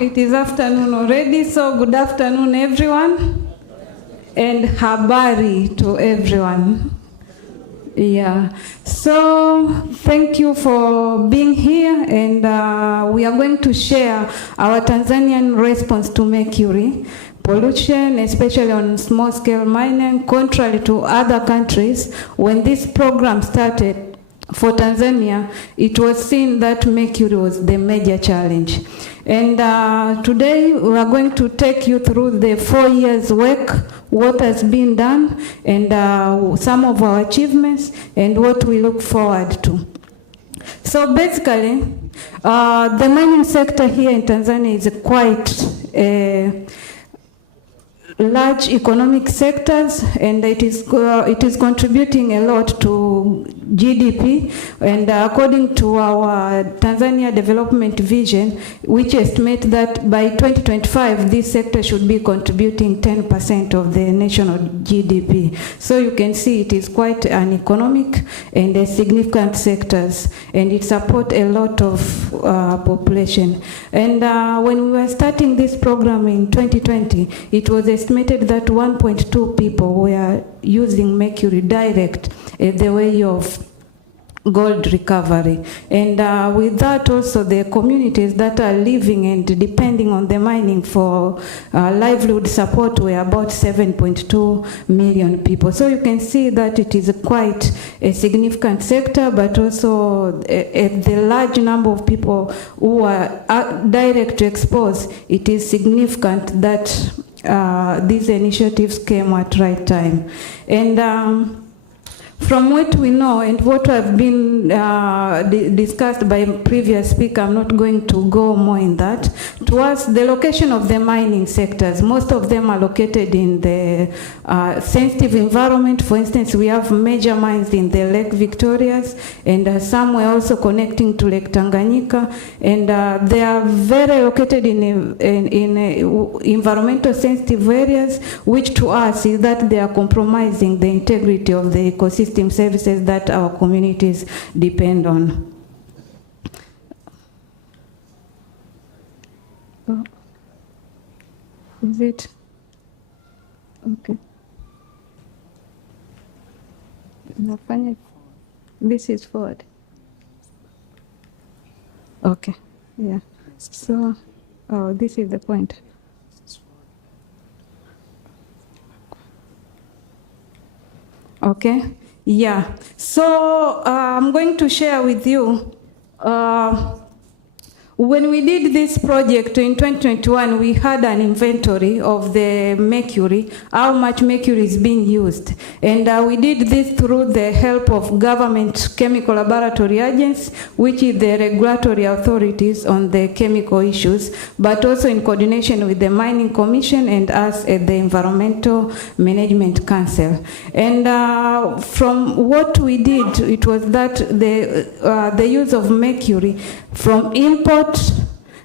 It is afternoon already, so good afternoon everyone, and habari to everyone. Yeah, so thank you for being here, and we are going to share our Tanzanian response to mercury pollution, especially on small-scale mining. Contrary to other countries, when this program started for Tanzania, it was seen that mercury was the major challenge. And today we are going to take you through the 4 years work, what has been done, and some of our achievements, and what we look forward to. So basically, the mining sector here in Tanzania is quite large economic sectors, and it is contributing a lot to GDP, and according to our Tanzania Development Vision, which estimate that by 2025 this sector should be contributing 10% of the national GDP. So you can see it is quite an economic and a significant sectors, and it supports a lot of population. And when we were starting this program in 2020, it was estimated that 1.2 people were using mercury direct as the way of gold recovery. And with that also the communities that are living and depending on the mining for livelihood support were about 7.2 million people. So you can see that it is quite a significant sector, but also the large number of people who are direct exposed, it is significant that these initiatives came at right time. And from what we know and what have been discussed by previous speaker, I'm not going to go more in that. To us, the location of the mining sectors, most of them are located in the sensitive environment. For instance, we have major mines in the Lake Victorias, and some were also connecting to Lake Tanganyika, and they are very located in environmental sensitive areas, which to us is that they are compromising the integrity of the ecosystem services that our communities depend on. Oh. Is it? Okay. This is forward. Okay. Yeah. So, oh, this is the point. Okay. Yeah, so I'm going to share with you, when we did this project in 2021, we had an inventory of the mercury, how much mercury is being used. And we did this through the help of government chemical laboratory agents, which is the regulatory authorities on the chemical issues, but also in coordination with the Mining Commission and us at the Environmental Management Council. And from what we did, it was that the use of mercury from import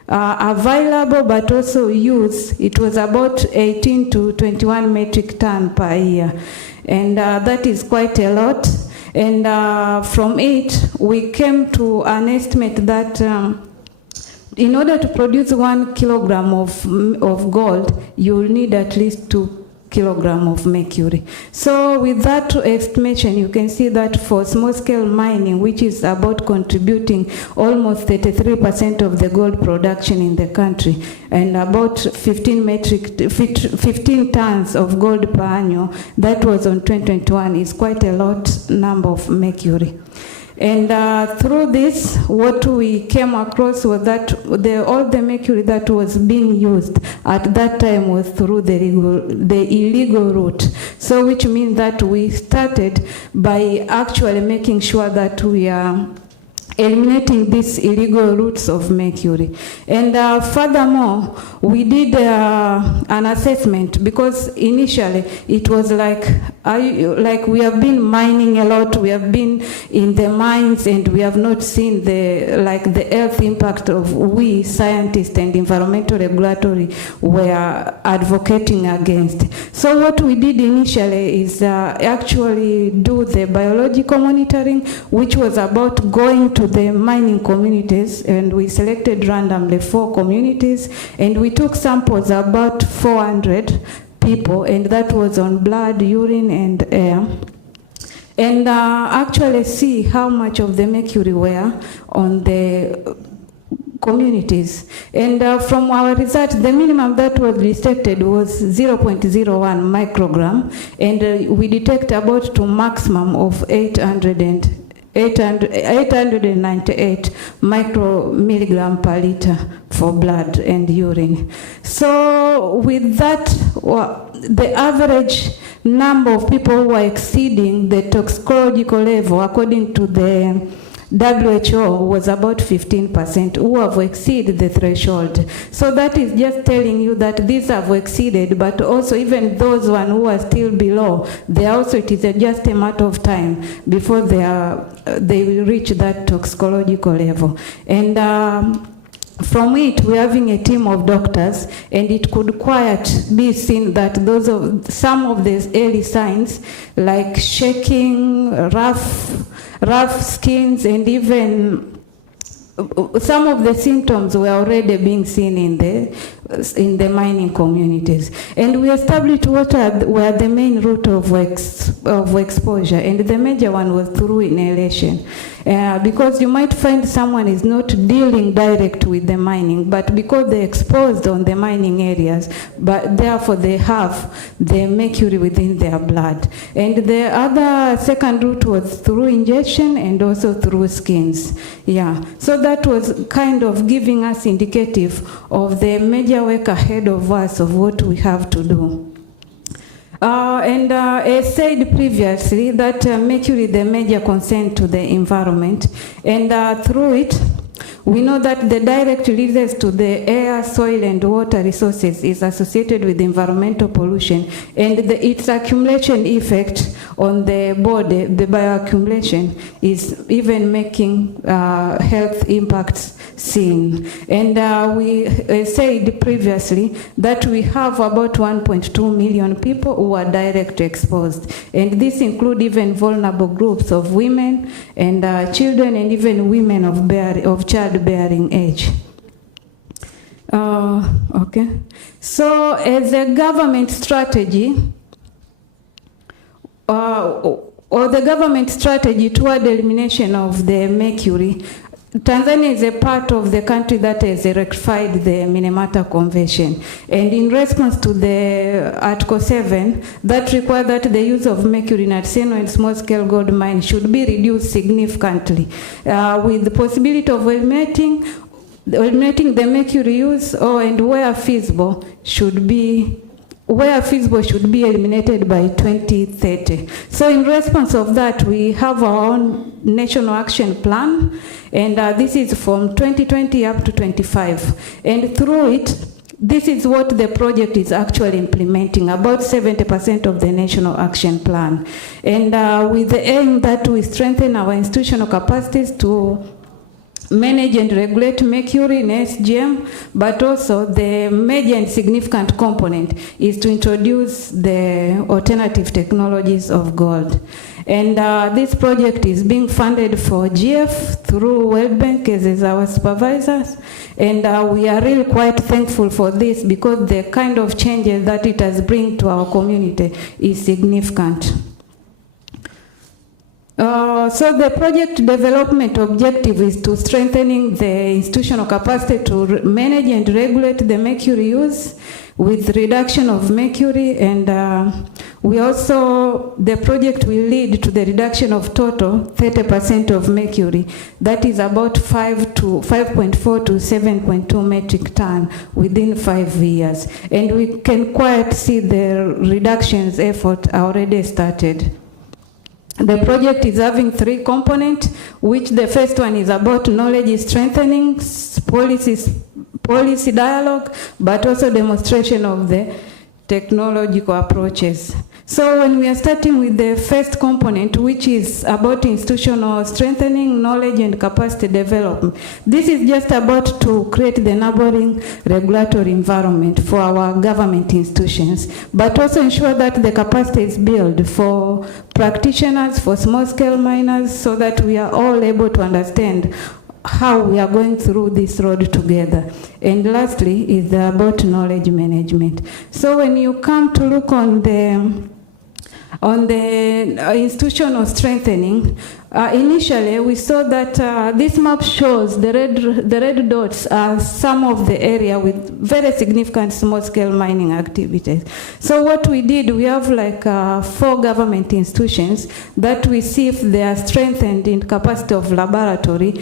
available but also use, it was about 18 to 21 metric ton per year, and that is quite a lot. And from it we came to an estimate that in order to produce 1 kilogram of gold, you will need at least 2 kilogram of mercury. So with that estimation, you can see that for small-scale mining, which is about contributing almost 33% of the gold production in the country, and about 15 tons of gold per annum, that was on 2021, is quite a lot number of mercury. And through this, what we came across was that all the mercury that was being used at that time was through the illegal route. So which means that we started by actually making sure that we are eliminating these illegal routes of mercury. And furthermore, we did an assessment, because initially it was like we have been mining a lot, we have been in the mines, and we have not seen the health impact of we scientists and environmental regulatory were advocating against. So what we did initially is actually do the biological monitoring, which was about going to to the mining communities, and we selected randomly 4 communities, and we took samples about 400 people, and that was on blood, urine, and air. And actually see how much of the mercury were on the communities. And from our research, the minimum that was detected was 0.01 microgram, and we detect about to maximum of 898 micromilligram per liter for blood and urine. So with that, the average number of people who are exceeding the toxicological level, according to the WHO, was about 15% who have exceeded the threshold. So that is just telling you that these have exceeded, but also even those one who are still below, they also, it is just a matter of time before they will reach that toxicological level. And from it, we're having a team of doctors, and it could quite be seen that some of the early signs, like shaking, rough skins, and even some of the symptoms were already being seen in the mining communities. And we established what were the main route of exposure, and the major one was through inhalation. Because you might find someone is not dealing direct with the mining, but because they're exposed on the mining areas, but therefore they have the mercury within their blood. And the other second route was through injection and also through skins. Yeah, so that was kind of giving us indicative of the major work ahead of us of what we have to do. As said previously, that mercury is the major concern to the environment, and through it, we know that the direct releases to the air, soil, and water resources is associated with environmental pollution, and its accumulation effect on the body, the bioaccumulation, is even making health impacts seen. And we said previously that we have about 1.2 million people who are directly exposed, and this includes even vulnerable groups of women and children, and even women of childbearing age. Okay, so as a government strategy, or the government strategy toward the elimination of the mercury, Tanzania is a part of the country that has ratified the Minamata Convention, and in response to the Article 7 that requires that the use of mercury in artisanal and small-scale gold mine should be reduced significantly, with the possibility of eliminating the mercury use, and where feasible should be eliminated by 2030. So in response of that, we have our own national action plan, and this is from 2020 up to 25. And through it, this is what the project is actually implementing, about 70% of the national action plan. And with the aim that we strengthen our institutional capacities to manage and regulate mercury in ASGM, but also the major and significant component is to introduce the alternative technologies of gold. And this project is being funded for GF through World Bank as our supervisors, and we are really quite thankful for this because the kind of changes that it has bring to our community is significant. So the project development objective is to strengthening the institutional capacity to manage and regulate the mercury use with reduction of mercury, and the project will lead to the reduction of total 30% of mercury, that is about 5.4 to 7.2 metric ton within 5 years. And we can quite see the reductions effort already started. The project is having 3 components, which the first one is about knowledge strengthening, policy dialogue, but also demonstration of the technological approaches. So when we are starting with the first component, which is about institutional strengthening, knowledge and capacity development, this is just about to create the enabling regulatory environment for our government institutions, but also ensure that the capacity is built for practitioners, for small-scale miners, so that we are all able to understand how we are going through this road together. And lastly is about knowledge management. So when you come to look on the institutional strengthening, initially we saw that this map shows the red dots are some of the area with very significant small-scale mining activities. So what we did, we have like 4 government institutions that we see if they are strengthened in capacity of laboratory,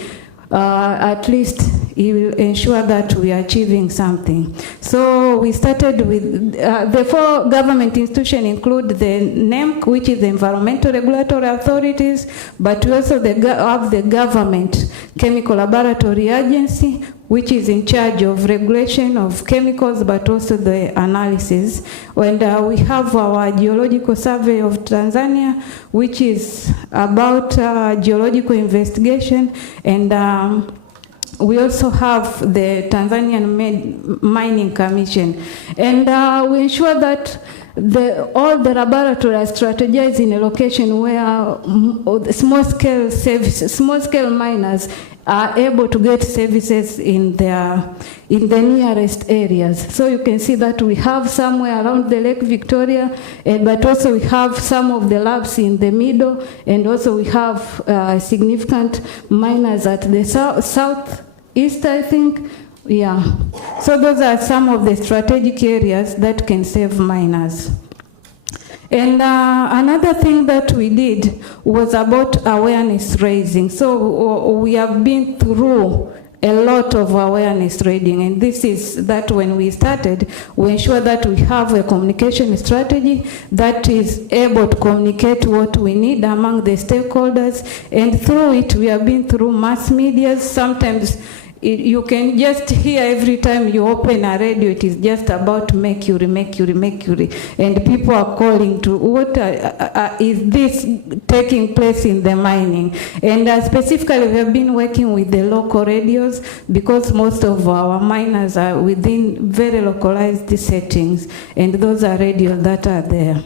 at least it will ensure that we are achieving something. So we started with the 4 government institutions include the NEMC, which is the Environmental Regulatory Authorities, but we also have the Government Chemical Laboratory Agency, which is in charge of regulation of chemicals, but also the analysis. And we have our Geological Survey of Tanzania, which is about geological investigation, and we also have the Tanzanian Mining Commission. And we ensure that all the laboratories are strategized in a location where small-scale miners are able to get services in the nearest areas. So you can see that we have somewhere around the Lake Victoria, but also we have some of the labs in the middle, and also we have significant miners at the southeast, I think. Yeah. So those are some of the strategic areas that can save miners. And another thing that we did was about awareness raising. So we have been through a lot of awareness raising, and this is that when we started, we ensure that we have a communication strategy that is able to communicate what we need among the stakeholders, and through it we have been through mass media. Sometimes you can just hear every time you open a radio, it is just about mercury, mercury, mercury. And people are calling to what is this taking place in the mining. And specifically we have been working with the local radios because most of our miners are within very localized settings. And those are radios that are there.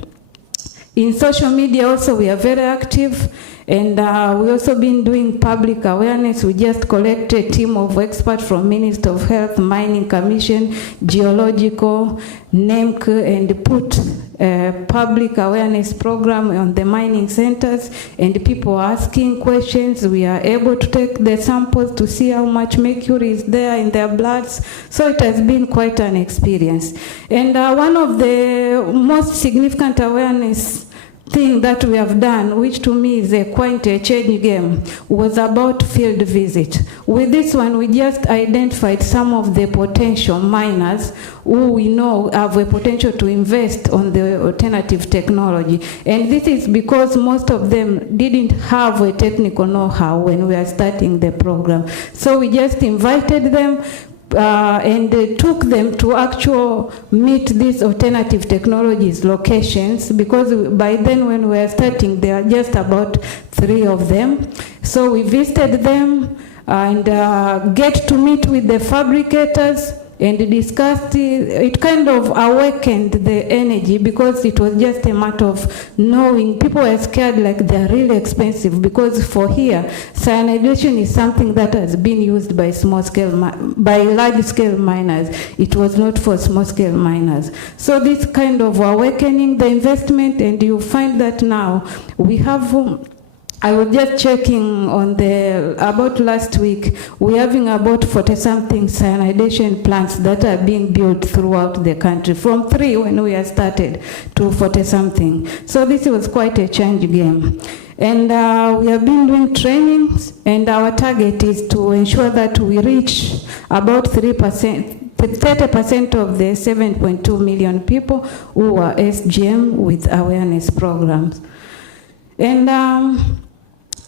In social media also we are very active. And we also been doing public awareness. We just collected a team of experts from Ministry of Health, Mining Commission, Geological, NEMC, and put a public awareness program on the mining centers, and people are asking questions. We are able to take the samples to see how much mercury is there in their bloods. So it has been quite an experience. And one of the most significant awareness thing that we have done, which to me is quite a change game, was about field visit. With this one, we just identified some of the potential miners who we know have a potential to invest on the alternative technology. And this is because most of them didn't have a technical know-how when we are starting the program. So we just invited them, and took them to actually meet these alternative technologies locations, because by then when we were starting there are just about 3 of them. So we visited them and get to meet with the fabricators and discussed it. It kind of awakened the energy, because it was just a matter of knowing. People were scared, like they're really expensive, because for here, cyanidation is something that has been used by large-scale miners. It was not for small-scale miners. So this kind of awakening the investment, and you find that now we have. I was just checking on about last week, we're having about 40-something cyanidation plants that are being built throughout the country, from 3 when we started to 40-something. So this was quite a change game. And we have been doing trainings, and our target is to ensure that we reach about 30% of the 7.2 million people who are SGM with awareness programs. And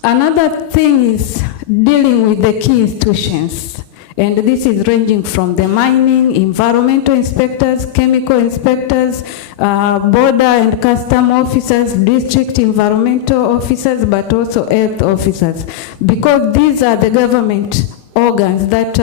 another thing is dealing with the key institutions. And this is ranging from the mining, environmental inspectors, chemical inspectors, border and custom officers, district environmental officers, but also health officers, because these are the government organs that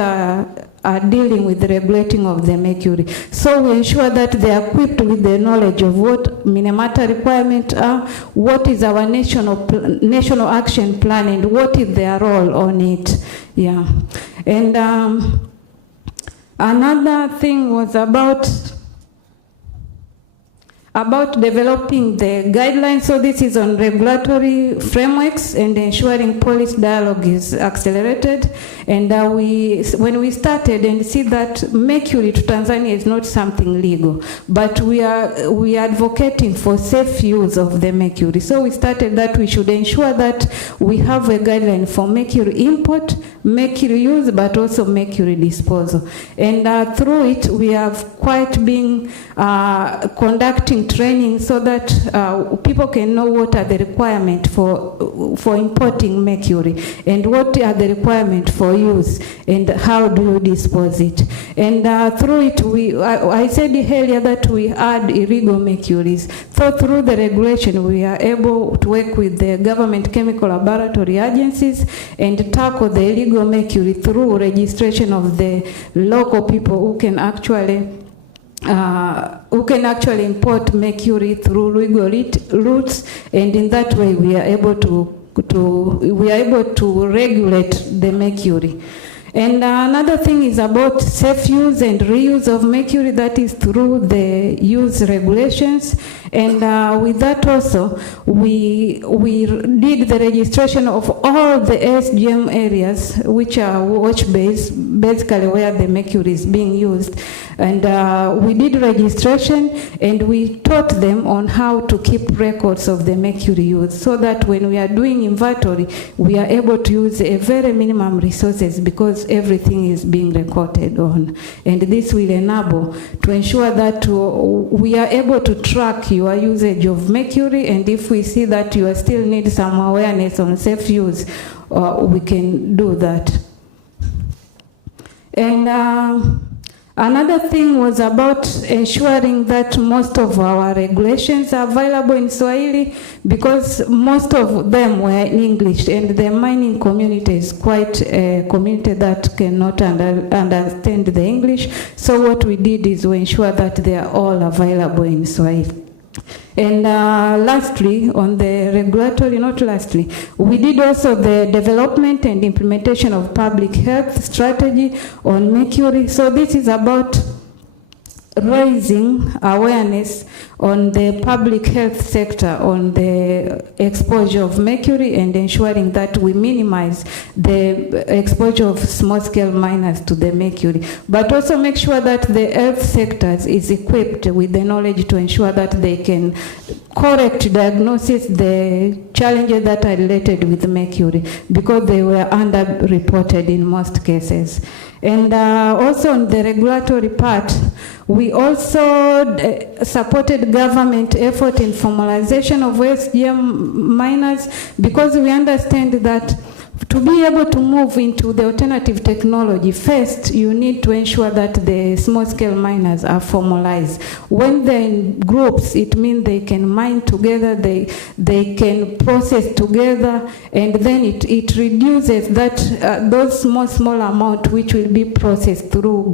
are dealing with the regulating of the mercury. So we ensure that they are equipped with the knowledge of what Minamata requirements are, what is our national action plan, and what is their role on it. Yeah. And another thing was about developing the guidelines. So this is on regulatory frameworks and ensuring policy dialogue is accelerated. And when we started and see that mercury to Tanzania is not something legal, but we are advocating for safe use of the mercury. So we started that we should ensure that we have a guideline for mercury import, mercury use, but also mercury disposal. And through it, we have quite been conducting training so that people can know what are the requirements for importing mercury and what are the requirements for use and how do you dispose it. And through it, I said earlier that we add illegal mercuries. So through the regulation, we are able to work with the government chemical laboratory agencies and tackle the illegal mercury through registration of the local people who can actually import mercury through legal routes, and in that way we are able to regulate the mercury. And another thing is about safe use and reuse of mercury, that is through the use regulations. And with that also, we did the registration of all the ASGM areas, which are watch base, basically where the mercury is being used. And we did registration and we taught them on how to keep records of the mercury use, so that when we are doing inventory, we are able to use a very minimum resources because everything is being recorded on. And this will enable to ensure that we are able to track your usage of mercury, and if we see that you still need some awareness on safe use, we can do that. And another thing was about ensuring that most of our regulations are available in Swahili, because most of them were in English, and the mining community is quite a community that cannot understand the English. So what we did is we ensure that they are all available in Swahili. And lastly, on the regulatory, we did also the development and implementation of public health strategy on mercury. So this is about raising awareness on the public health sector on the exposure of mercury and ensuring that we minimize the exposure of small-scale miners to the mercury, but also make sure that the health sectors is equipped with the knowledge to ensure that they can correct diagnosis the challenges that are related with mercury, because they were underreported in most cases. And also on the regulatory part, we also supported government effort in formalization of ASGM miners, because we understand that to be able to move into the alternative technology, first you need to ensure that the small-scale miners are formalized. When they're in groups, it means they can mine together, they can process together, and then it reduces that those small amount which will be processed through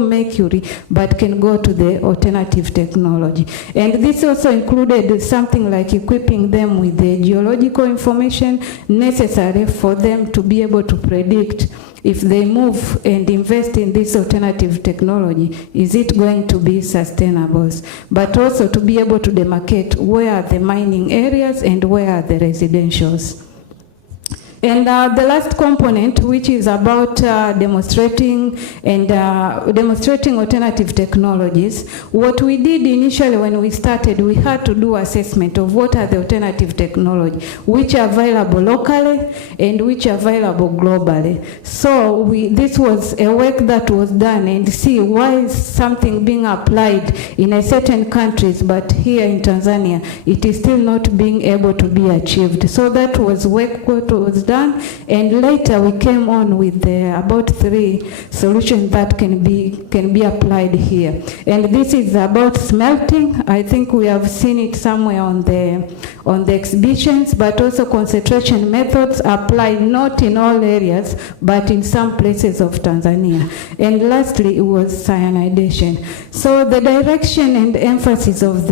mercury, but can go to the alternative technology. And this also included something like equipping them with the geological information necessary for them to be able to predict if they move and invest in this alternative technology, is it going to be sustainable? But also to be able to demarcate where are the mining areas and where are the residentials. And the last component, which is about demonstrating alternative technologies. What we did initially when we started, we had to do assessment of what are the alternative technologies, which are available locally and which are available globally. So this was a work that was done, and see why is something being applied in a certain countries, but here in Tanzania, it is still not being able to be achieved. So that was work that was done done, and later we came on with about 3 solutions that can be applied here. And this is about smelting. I think we have seen it somewhere on the exhibitions, but also concentration methods applied not in all areas, but in some places of Tanzania. And lastly, it was cyanidation. So the direction and emphasis of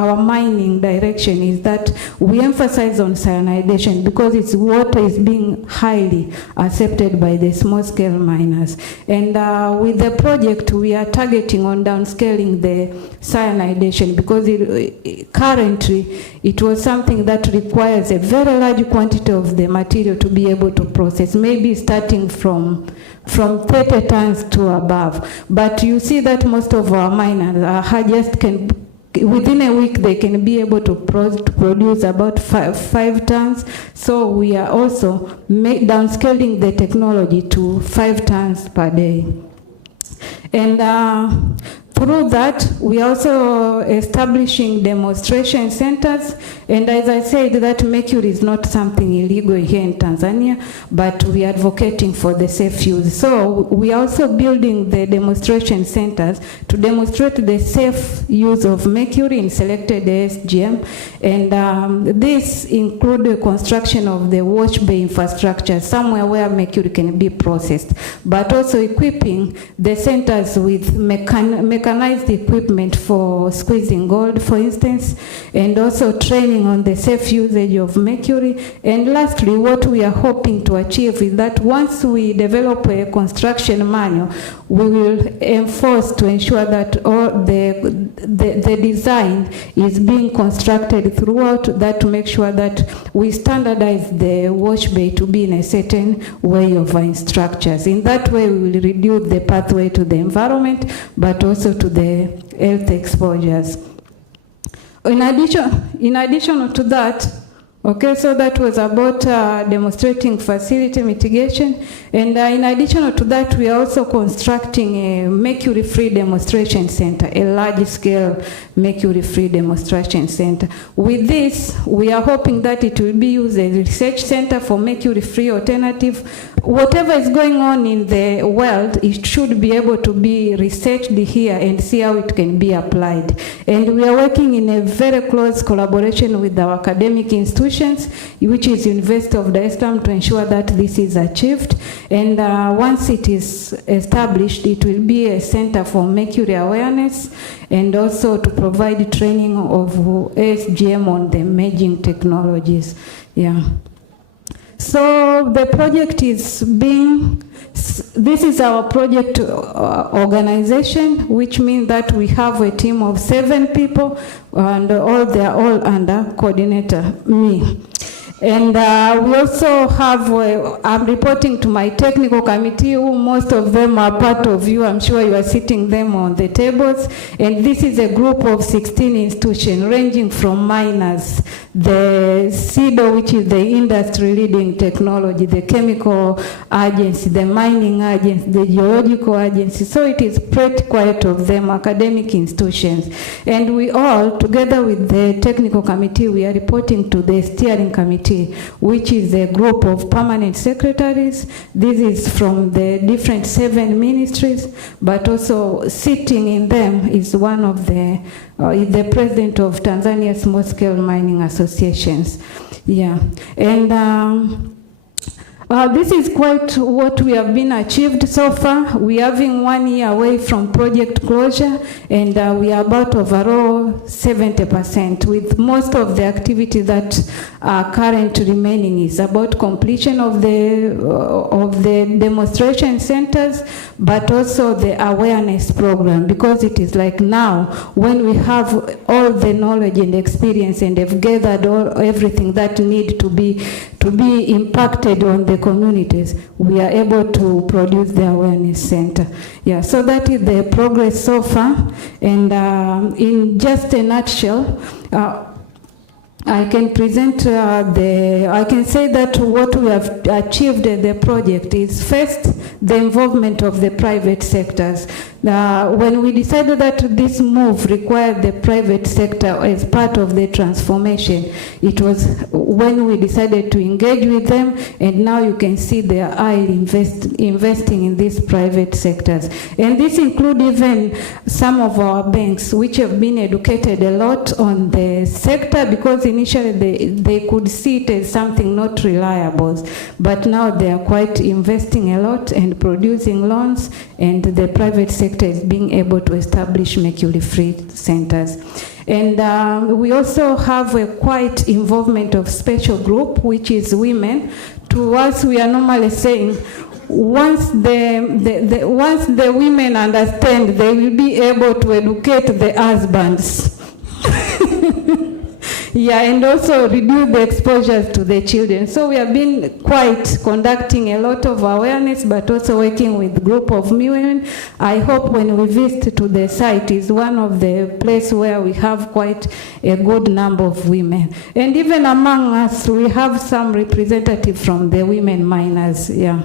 our mining direction is that we emphasize on cyanidation because its water is being highly accepted by the small-scale miners. And with the project, we are targeting on downscaling the cyanidation because currently it was something that requires a very large quantity of the material to be able to process, maybe starting from 30 tons to above. But you see that most of our miners within a week they can be able to produce about 5 tons. So we are also downscaling the technology to 5 tons per day. And through that, we are also establishing demonstration centers. And as I said, that mercury is not something illegal here in Tanzania, but we are advocating for the safe use. So we are also building the demonstration centers to demonstrate the safe use of mercury in selected ASGM. And this includes the construction of the wash bay infrastructure, somewhere where mercury can be processed, but also equipping the centers with mechanized equipment for squeezing gold, for instance, and also training on the safe usage of mercury. And lastly, what we are hoping to achieve is that once we develop a construction manual, we will enforce to ensure that all the design is being constructed throughout, that to make sure that we standardize the wash bay to be in a certain way of structures. In that way, we will reduce the pathway to the environment, but also to the health exposures. In addition to that, okay, so that was about demonstrating facility mitigation. And in addition to that, we are also constructing a mercury-free demonstration center, a large-scale mercury-free demonstration center. With this, we are hoping that it will be used as a research center for mercury-free alternative. Whatever is going on in the world, it should be able to be researched here and see how it can be applied. And we are working in a very close collaboration with our academic institutions, which is University of Dar es Salaam, to ensure that this is achieved. And once it is established, it will be a center for mercury awareness and also to provide training of ASGM on the emerging technologies. Yeah. So the project is this is our project organization, which means that we have a team of 7 people, and they are all under coordinator, me. And we also have, I'm reporting to my technical committee, who most of them are part of you. I'm sure you are sitting them on the tables. And this is a group of 16 institutions ranging from miners, the CIDO, which is the industry leading technology, the chemical agency, the mining agency, the geological agency. So it is pretty quite of them, academic institutions. And we all, together with the technical committee, we are reporting to the steering committee, which is a group of permanent secretaries. This is from the different 7 ministries, but also sitting in them is one of the president of Tanzania Small Scale Mining Associations. Yeah, and this is quite what we have been achieved so far. We are having 1 year away from project closure, and we are about overall 70%, with most of the activity that are currently remaining is about completion of the demonstration centers, but also the awareness program, because it is like now when we have all the knowledge and experience and have gathered everything that need to be impacted on the communities, we are able to produce the awareness center. Yeah, so that is the progress so far. And in just a nutshell, I can present I can say that what we have achieved in the project is, first, the involvement of the private sectors. when we decided that this move required the private sector as part of the transformation, it was when we decided to engage with them, and now you can see they are investing in these private sectors. And this includes even some of our banks, which have been educated a lot on the sector, because initially they could see it as something not reliable, but now they are quite investing a lot and producing loans, and the private sector is being able to establish mercury-free centers. And we also have a quite involvement of special group, which is women. To us, we are normally saying, once the women understand, they will be able to educate the husbands. Yeah, and also reduce the exposures to the children. So we have been quite conducting a lot of awareness, but also working with a group of women. I hope when we visit to the site is one of the places where we have quite a good number of women. And even among us, we have some representatives from the women miners, yeah.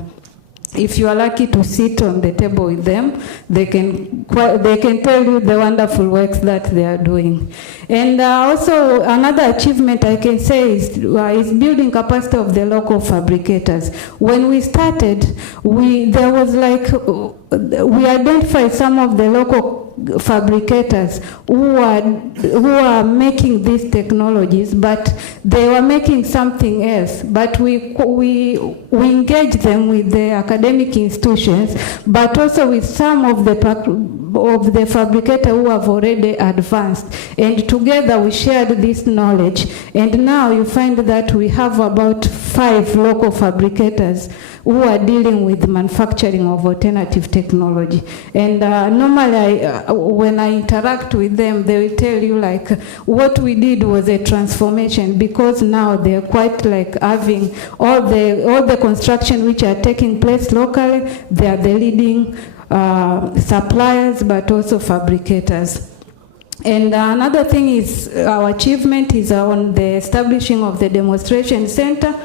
If you are lucky to sit on the table with them, they can tell you the wonderful works that they are doing. And also another achievement I can say is building capacity of the local fabricators. When we started, we identified some of the local fabricators who are making these technologies, but they were making something else. But we engage them with the academic institutions, but also with some of the fabricators who have already advanced. And together we shared this knowledge. And now you find that we have about 5 local fabricators who are dealing with manufacturing of alternative technology. And normally when I interact with them, they will tell you like what we did was a transformation, because now they're quite like having all the construction which are taking place locally. They are the leading suppliers, but also fabricators. And another thing is our achievement is on the establishing of the demonstration center,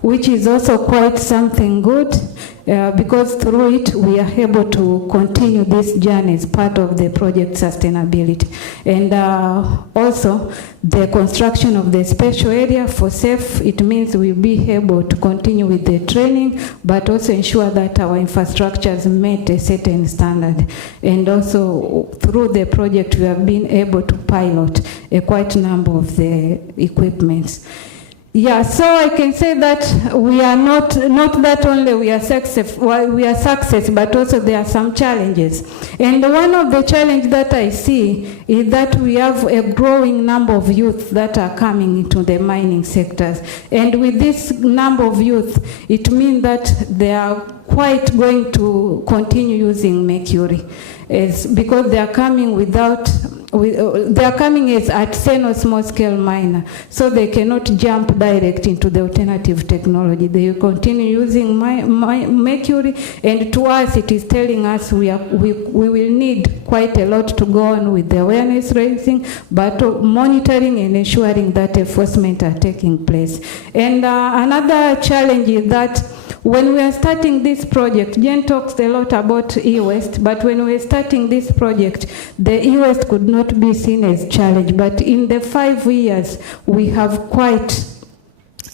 which is also quite something good, because through it we are able to continue this journey as part of the project sustainability. And also the construction of the special area for SAFE, it means we'll be able to continue with the training, but also ensure that our infrastructures meet a certain standard. And also through the project we have been able to pilot a quite number of the equipments. Yeah, so I can say that we are not that only we are success, but also there are some challenges. And one of the challenges that I see is that we have a growing number of youth that are coming into the mining sectors. And with this number of youth, it means that they are quite going to continue using mercury, because they are coming they are coming as artisanal small-scale miner, so they cannot jump direct into the alternative technology. They will continue using mercury, and to us it is telling us we will need quite a lot to go on with the awareness raising, but monitoring and ensuring that enforcement are taking place. And another challenge is that when we are starting this project, Jen talks a lot about e-waste, but when we are starting this project, the e-waste could not be seen as a challenge. But in the 5 years, we have quite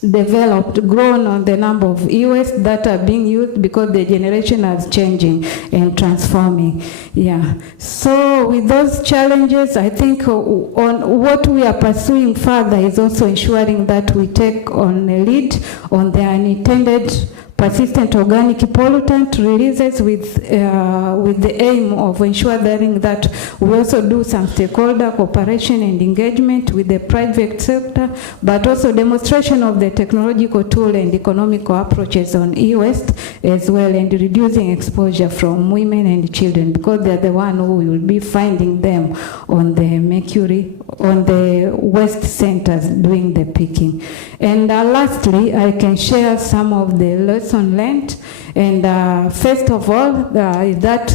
grown on the number of e-waste that are being used, because the generation is changing and transforming. Yeah. So with those challenges, I think on what we are pursuing further is also ensuring that we take on a lead on the unintended persistent organic pollutant releases with the aim of ensuring that we also do some stakeholder cooperation and engagement with the private sector, but also demonstration of the technological tool and economical approaches on e-waste as well, and reducing exposure from women and children, because they're the one who will be finding them on the mercury, on the waste centers doing the picking. And lastly, I can share some of the lessons learned. And first of all, is that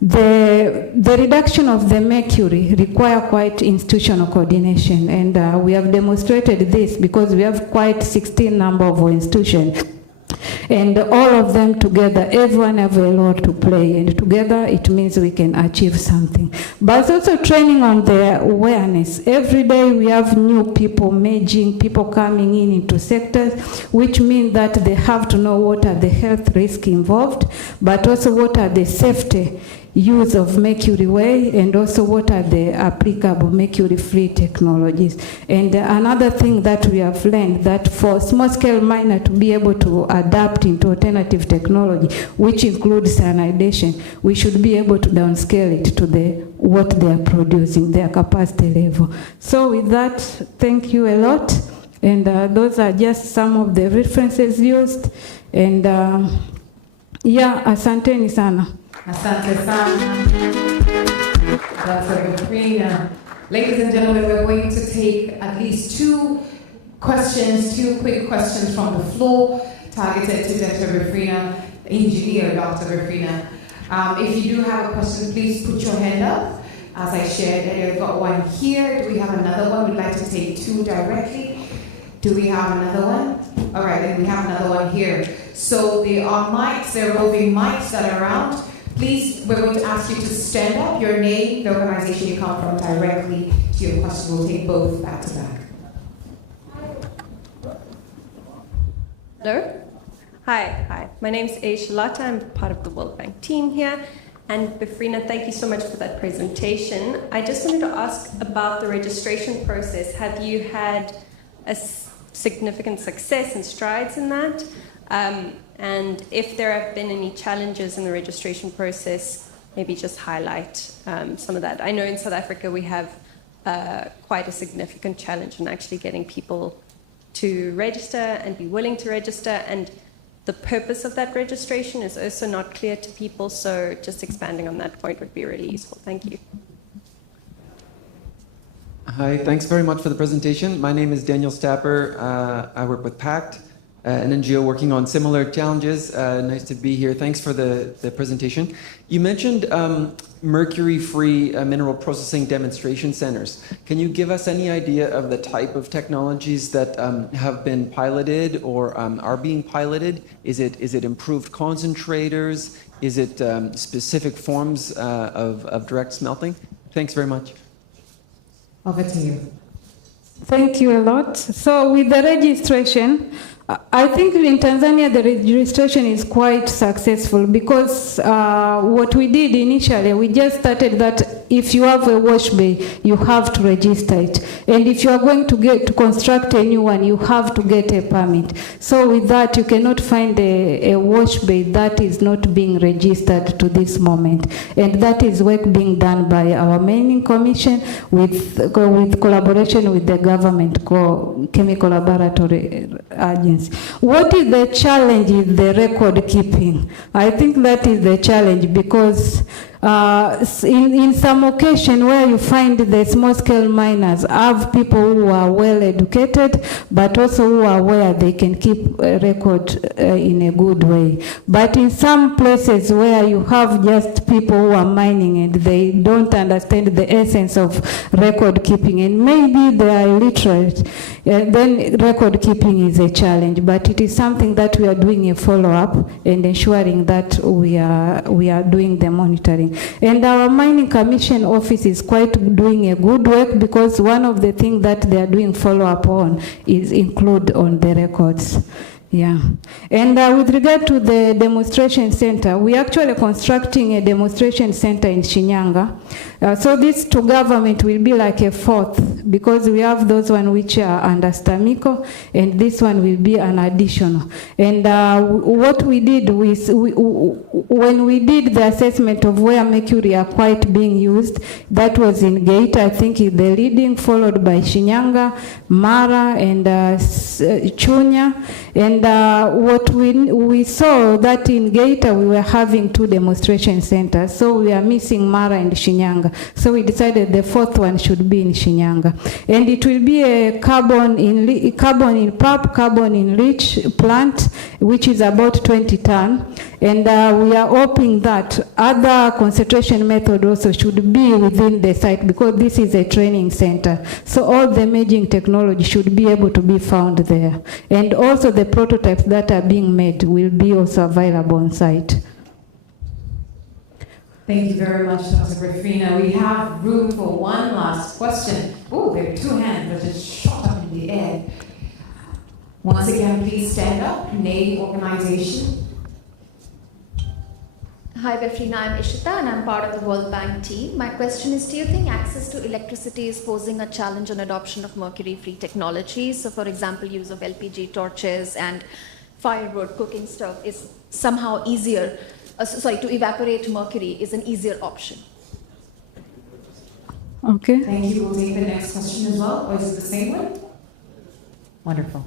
the reduction of the mercury require quite institutional coordination, and we have demonstrated this because we have quite 16 number of institutions And all of them together, everyone have a role to play, and together it means we can achieve something. But it's also training on their awareness. Every day we have new people merging, people coming in into sectors, which means that they have to know what are the health risks involved, but also what are the safety use of Mercury way, and also what are the applicable Mercury-free technologies. And another thing that we have learned, that for small-scale miner to be able to adapt into alternative technology, which includes cyanidation, we should be able to downscale it to what they are producing, their capacity level. So with that, thank you a lot. And those are just some of the references used. And yeah, asanteni sana. Asante sana. Dr. Rufina. Ladies and gentlemen, we're going to take at least two quick questions from the floor, targeted to Dr. Rufina, Engineer Dr. Rufina. If you do have a question, please put your hand up. As I shared earlier, we've got one here. Do we have another one? We'd like to take two directly. Do we have another one? All right, then we have another one here. So there are mics, there are roving mics that are around. Please, we're going to ask you to stand up, your name, the organization you come from, directly to your question. We'll take both back to back. Hello? Hi. My name's Charlotte. I'm part of the World Bank team here. And Befrina, thank you so much for that presentation. I just wanted to ask about the registration process. Have you had a significant success and strides in that? And if there have been any challenges in the registration process, maybe just highlight some of that. I know in South Africa we have quite a significant challenge in actually getting people to register and be willing to register, and the purpose of that registration is also not clear to people, so just expanding on that point would be really useful. Thank you. Hi, thanks very much for the presentation. My name is Daniel Stapper. I work with PACT, an NGO working on similar challenges. Nice to be here. Thanks for the presentation. You mentioned mercury-free mineral processing demonstration centers. Can you give us any idea of the type of technologies that have been piloted or are being piloted? Is it improved concentrators? Is it specific forms of direct smelting? Thanks very much. Over to you. Thank you a lot. So with the registration, I think in Tanzania the registration is quite successful, because what we did initially, we just started that if you have a wash bay, you have to register it. And if you are going to construct a new one, you have to get a permit. So with that, you cannot find a wash bay that is not being registered to this moment. And that is work being done by our mining commission with collaboration with the government chemical laboratory agency. What is the challenge in the record keeping? I think that is the challenge, because in some occasion where you find the small-scale miners have people who are well educated, but also who are aware they can keep a record in a good way. But in some places where you have just people who are mining and they don't understand the essence of record keeping, and maybe they are illiterate, then record keeping is a challenge. But it is something that we are doing a follow-up and ensuring that we are doing the monitoring. And our mining commission office is quite doing a good work, because one of the things that they are doing follow-up on is include on the records. Yeah. And with regard to the demonstration center, we are actually constructing a demonstration center in Shinyanga. So this to government will be like a fourth, because we have those one which are under STAMICO, and this one will be an additional. And what we did was, when we did the assessment of where mercury are quite being used, that was in Geita, I think is the leading, followed by Shinyanga, Mara, and Chunya. And what we saw that in Geita we were having 2 demonstration centers, so we are missing Mara and Shinyanga. So we decided the fourth one should be in Shinyanga, and it will be a carbon in pulp, carbon in leach plant, which is about 20 ton. And we are hoping that other concentration method also should be within the site, because this is a training center. So all the emerging technology should be able to be found there. And also the prototypes that are being made will be also available on site. Thank you very much, Dr. Befrina. We have room for one last question. Oh, there are two hands that just shot up in the air. Once again, please stand up. Name, organization. Hi, Befrina. I'm Ishita and I'm part of the World Bank team. My question is, do you think access to electricity is posing a challenge on adoption of mercury-free technologies? So, for example, use of LPG torches and firewood cooking stove is somehow easier. To evaporate mercury is an easier option. Okay. Thank you. We'll take the next question as well. Or is it the same one? Wonderful.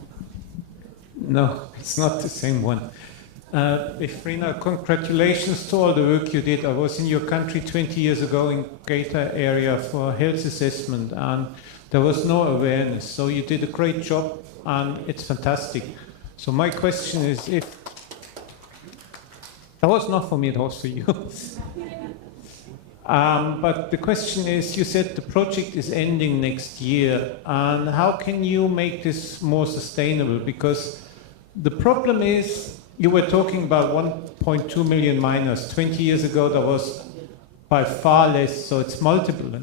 No, it's not the same one. Befrina, congratulations to all the work you did. I was in your country 20 years ago in greater area for health assessment, and there was no awareness. So you did a great job, and it's fantastic. So my question is, if that was not for me, it was for you. But the question is, you said the project is ending next year, and how can you make this more sustainable? Because the problem is, you were talking about 1.2 million miners. 20 years ago, there was by far less, so it's multiple.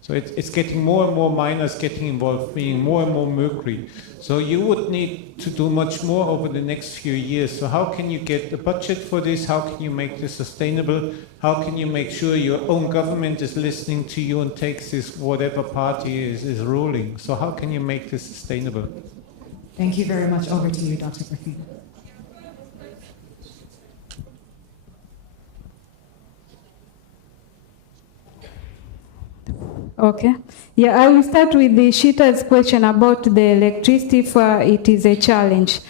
So it's getting more and more miners getting involved, being more and more mercury. So you would need to do much more over the next few years. So how can you get the budget for this? How can you make this sustainable? How can you make sure your own government is listening to you and takes this whatever party is ruling? So how can you make this sustainable? Thank you very much. Over to you, Dr. Befrina. Okay. Yeah, I will start with the Shita's question about the electricity, if it is a challenge.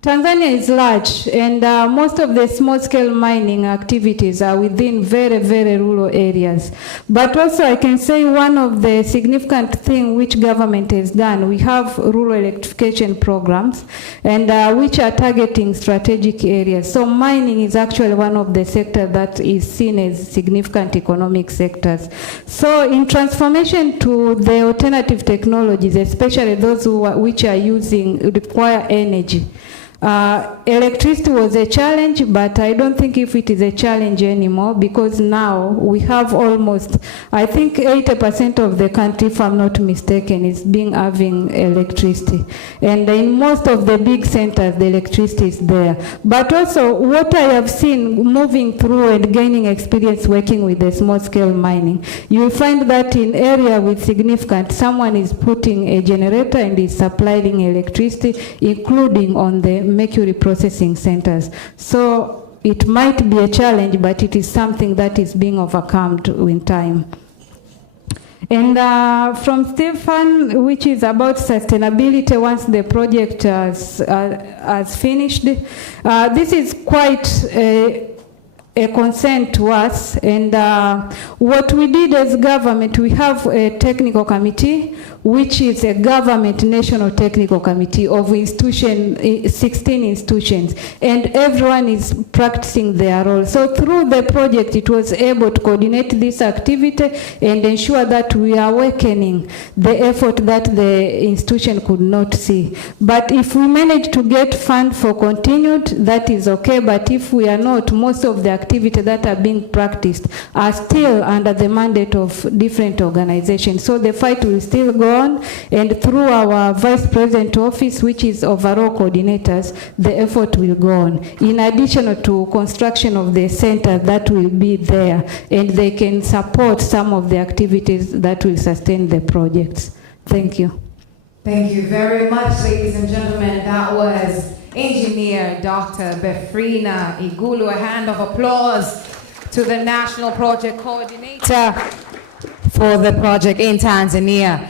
Tanzania is large, and most of the small-scale mining activities are within very, very rural areas. But also, I can say one of the significant things which government has done, we have rural electrification programs, and which are targeting strategic areas. So mining is actually one of the sectors that is seen as significant economic sectors. So in transformation to the alternative technologies, especially those which are require energy, electricity was a challenge, but I don't think if it is a challenge anymore, because now we have almost, I think 80% of the country, if I'm not mistaken, is having electricity. And in most of the big centers, the electricity is there. But also, what I have seen moving through and gaining experience working with the small-scale mining, you will find that in area with significant, someone is putting a generator and is supplying electricity, including on the mercury processing centers. So it might be a challenge, but it is something that is being overcome in time. And from Stefan, which is about sustainability once the project has finished, this is quite a concern to us, and what we did as government, we have a technical committee, which is a government national technical committee of 16 institutions, and everyone is practicing their role. So through the project, it was able to coordinate this activity and ensure that we are awakening the effort that the institution could not see. But if we manage to get funds for continued, that is okay, but if we are not, most of the activities that are being practiced are still under the mandate of different organizations. So the fight will still go on, and through our Vice President office, which is overall coordinators, the effort will go on. In addition to construction of the center that will be there, and they can support some of the activities that will sustain the projects. Thank you. Thank you very much, ladies and gentlemen. That was Engineer Dr. Befrina Igulu. A hand of applause to the National Project Coordinator for the project in Tanzania.